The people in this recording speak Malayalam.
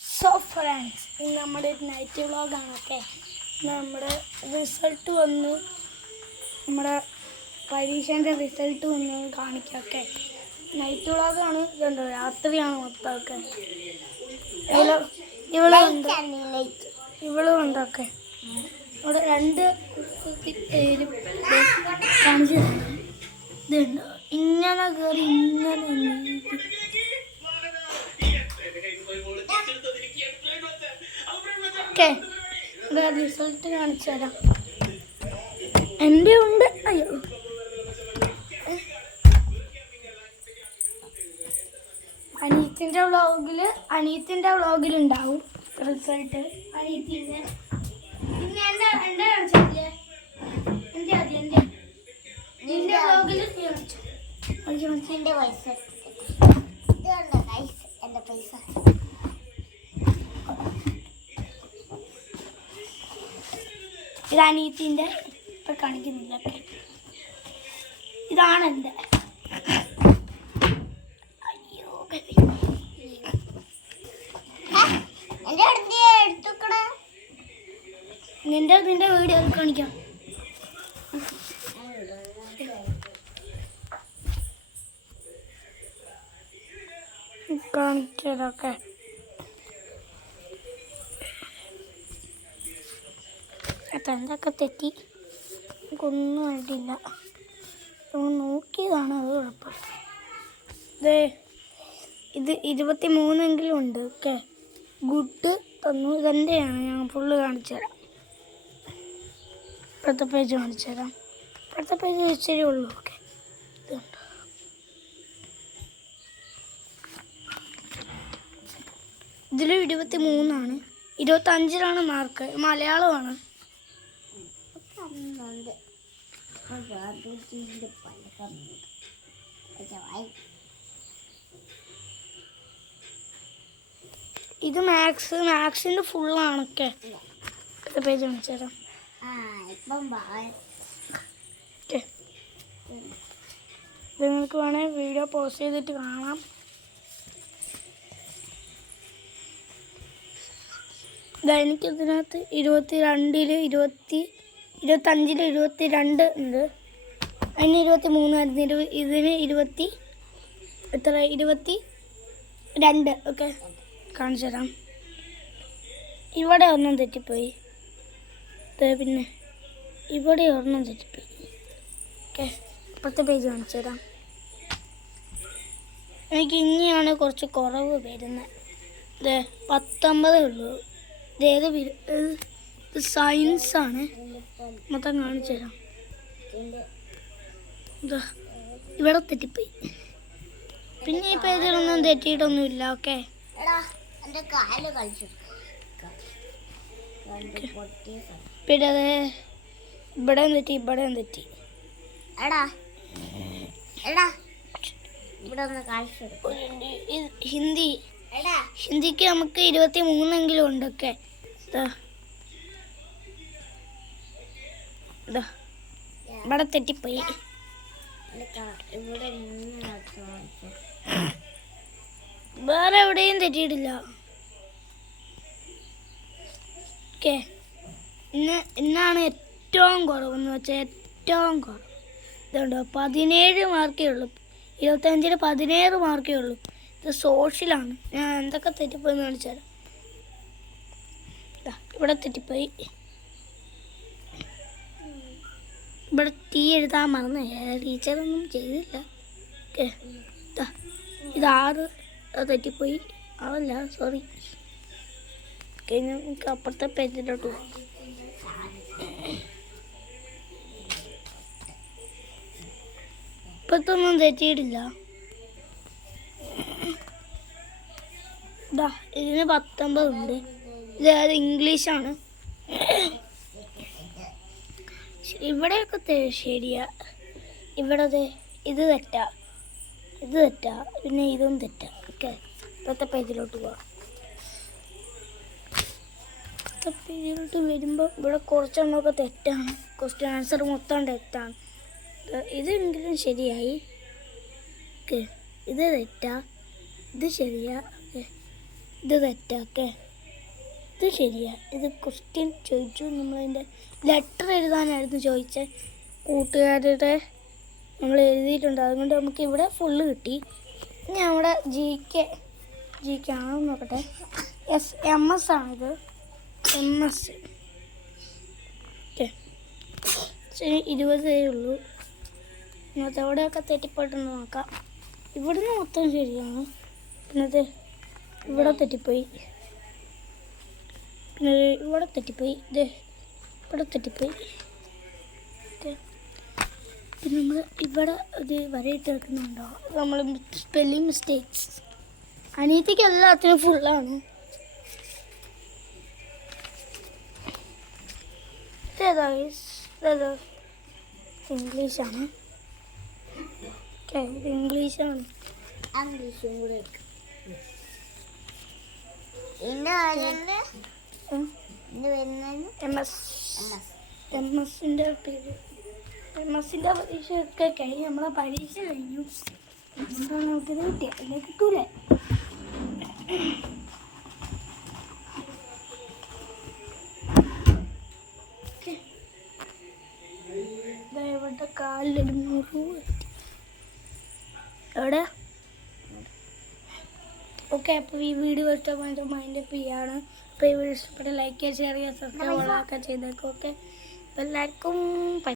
സോ ഫ്രണ്ട്സ്, ഇന്ന് നമ്മുടെ നൈറ്റ് വ്ളോഗാണ്. ഓക്കെ, നമ്മുടെ റിസൾട്ട് വന്നു, നമ്മുടെ പരീക്ഷേൻ്റെ റിസൾട്ട് വന്ന് കാണിക്കാം. ഓക്കെ, നൈറ്റ് വ്ളോഗാണ്. ഇതുണ്ടോ, രാത്രിയാണ് മൊത്തം. ഒക്കെ ഇവളും ഉണ്ട്. ഓക്കെ, ഇവിടെ രണ്ട് പേരും കാണിച്ചു തരണം. ഇതുണ്ടോ, ഇങ്ങനെ കയറി ഇങ്ങനെ ഓക്കെ, റിസൾട്ട് കാണിച്ചു തരാം. എൻ്റെ ഉണ്ട്. അയ്യോ, അനീത്തിൻ്റെ വ്ളോഗിലുണ്ടാവും റിസൾട്ട്. അനീത്തിൻ്റെ പിന്നെ എൻ്റെ കാണിച്ചില്ലേ, നിന്റെ വ്ളോഗിൽ എൻ്റെ പൈസ എൻ്റെ പൈസ ഇത് അനീത്തിൻ്റെ ഇപ്പം കാണിക്കുന്നില്ല. ഓക്കെ, ഇതാണ് എൻ്റെ. അയ്യോ, നിന്റെ വീഡിയോ കാണിക്കാം. കാണിച്ചതൊക്കെ എന്തൊക്കെ തെറ്റി, നമുക്കൊന്നും ആയിട്ടില്ല. നോക്കിയതാണ്, അത് കുഴപ്പം. ഇത് 23 ഉണ്ട്. ഓക്കെ, ഗുഡ് തന്നു. ഇതെൻ്റെയാണ്, ഞാൻ ഫുള്ള് കാണിച്ചു തരാം. ഇപ്പോഴത്തെ പേജ് കാണിച്ചു തരാം. ഇപ്പോഴത്തെ പേജ് ഇച്ചിരി ഉള്ളൂ. ഓക്കെ, ഇതുണ്ട്. ഇതിൽ 23 25 മാർക്ക്. മലയാളമാണ്. ഇത് മാത്സിൻ്റെ ഫുള്ളാണ്. ഒക്കെ പേജ് കാണിച്ചു തരാം. ഓക്കെ, നിങ്ങൾക്ക് വേണമെങ്കിൽ വീഡിയോ പോസ്റ്റ് ചെയ്തിട്ട് കാണാം. എനിക്കിതിനകത്ത് 22 25 22 ഉണ്ട്. അതിന് 23 ആയിരുന്നു. ഇതിന് 22. ഓക്കെ, കാണിച്ചു തരാം. ഇവിടെ ഒരെണ്ണം തെറ്റിപ്പോയി. പിന്നെ ഇവിടെ ഒരെണ്ണം തെറ്റിപ്പോയി. ഓക്കെ, ഇപ്പോഴത്തെ പേജ് കാണിച്ചു തരാം. എനിക്ക് ഇനിയാണ് കുറച്ച് കുറവ് വരുന്നത്. 19 ഉള്ളൂ. ഇത് സയൻസാണ്. മൊത്തം കാണിച്ചു തരാം. ഇവിടെ തെറ്റിപ്പോയി. പിന്നെ ഈ പേജിലൊന്നും തെറ്റിയിട്ടൊന്നുമില്ല. ഓക്കെ, പിന്നെ അത് ഇവിടെയും തെറ്റി, ഇവിടെയും തെറ്റി. ഹിന്ദിക്ക് നമുക്ക് 23 ഉണ്ട്. ഒക്കെ, ഇവിടെ തെറ്റിപ്പോയി. വേറെ എവിടെയും തെറ്റിയിട്ടില്ല. ഓക്കെ, ഇന്നാണ് ഏറ്റവും കുറവെന്ന് വെച്ചാൽ ഏറ്റവും കുറവ്. ഇതുണ്ടോ, 17 മാർക്കേ ഉള്ളൂ. 25 17 മാർക്കേ ഉള്ളൂ. ഇത് സോഷ്യലാണ്. ഞാൻ എന്തൊക്കെ തെറ്റിപ്പോയെന്ന് കാണിച്ചു തരാം. ഇവിടെ തെറ്റിപ്പോയി. ഇവിടെ തീ എഴുതാൻ മറന്നു. ടീച്ചറൊന്നും ചെയ്തില്ല. ഓക്കെ, ഇത് 6 തെറ്റിപ്പോയി. അതല്ല, സോറി. ഓക്കെ, നമുക്ക് അപ്പുറത്തെ പേജിലോട്ട് പോകാം. ഇപ്പോഴത്തൊന്നും തെറ്റിയിട്ടില്ല. ഇതിന് 19 ഉണ്ട്. ഇത് ഇംഗ്ലീഷാണ്. ഇവിടെയൊക്കെ ശരിയാ. ഇവിടെ ഇത് തെറ്റാ, ഇത് തെറ്റാ, പിന്നെ ഇതും തെറ്റാ. ഓക്കെ, ഇപ്പോഴത്തെ പേജിലോട്ട് പോവാം. ഇപ്പോഴത്തെ പേജിലോട്ട് വരുമ്പോൾ ഇവിടെ കുറച്ചെണ്ണമൊക്കെ തെറ്റാണ്. ക്വസ്റ്റ്യൻ ആൻസർ മൊത്തം തെറ്റാണ്. ഇതെങ്കിലും ശരിയായി. ഓക്കെ, ഇത് തെറ്റാ, ഇത് ശരിയാ. ഓക്കെ, ഇത് തെറ്റാക്കേ, ഇത് ശരിയാ. ഇത് ക്വസ്റ്റ്യൻ ചോദിച്ചു, നമ്മളതിൻ്റെ ലെറ്റർ എഴുതാനായിരുന്നു ചോദിച്ചത്. കൂട്ടുകാരുടെ നമ്മൾ എഴുതിയിട്ടുണ്ട്, അതുകൊണ്ട് നമുക്ക് ഇവിടെ ഫുള്ള് കിട്ടി. ഇനി അവിടെ ജി കെ ആണെന്ന് നോക്കട്ടെ. MS ആണിത്, MS. ഓക്കെ, ശരി, 20 ഉള്ളൂ. ഇന്നത്തെ എവിടെയൊക്കെ തെറ്റിപ്പോയിട്ടെന്ന് നോക്കാം. ഇവിടുന്ന് മൊത്തം ശരിയാണ്, പിന്നത് ഇവിടെ തെറ്റിപ്പോയി, പിന്നെ ഇവിടെ തെറ്റിപ്പോയി, ഇവിടെ തെറ്റിപ്പോയി. പിന്നെ നമ്മൾ ഇവിടെ ഒരു വരയിട്ട് വെക്കുന്നുണ്ടോ, നമ്മൾ സ്പെല്ലിംഗ് മിസ്റ്റേക്സ്. അനിയത്തിക്ക് എല്ലാത്തിനും ഫുള്ളാണ്. ഇതേതാ ഇംഗ്ലീഷാണ്. ഓക്കെ, ഇംഗ്ലീഷാണ്. ഇംഗ്ലീഷും കൂടെ MS-ൻ്റെ പേര്. MS-ൻ്റെ പരീക്ഷയൊക്കെ കഴിഞ്ഞ്, നമ്മളെ പരീക്ഷ കഴിഞ്ഞു. എന്താണ് നമുക്കിത് കിട്ടിയ, അതിനെ കിട്ടൂലേ? ഇവിടെ കാലിലൊരു മുറിവ് എവിടെ. ഓക്കെ, അപ്പോൾ ഈ വീഡിയോ ഇഷ്ടപ്പെട്ട മൈൻഡ് അപ്പ് ചെയ്യാണ്. അപ്പോൾ ഈ വീഡിയോ ഇഷ്ടപ്പെട്ട ലൈക്ക് ചെയ്യുക, ഷെയർ ചെയ്യുക, സബ്സ്ക്രൈബ് ഒക്കെ ചെയ്തേക്കും. ഓക്കെ, അപ്പോൾ എല്ലാവർക്കും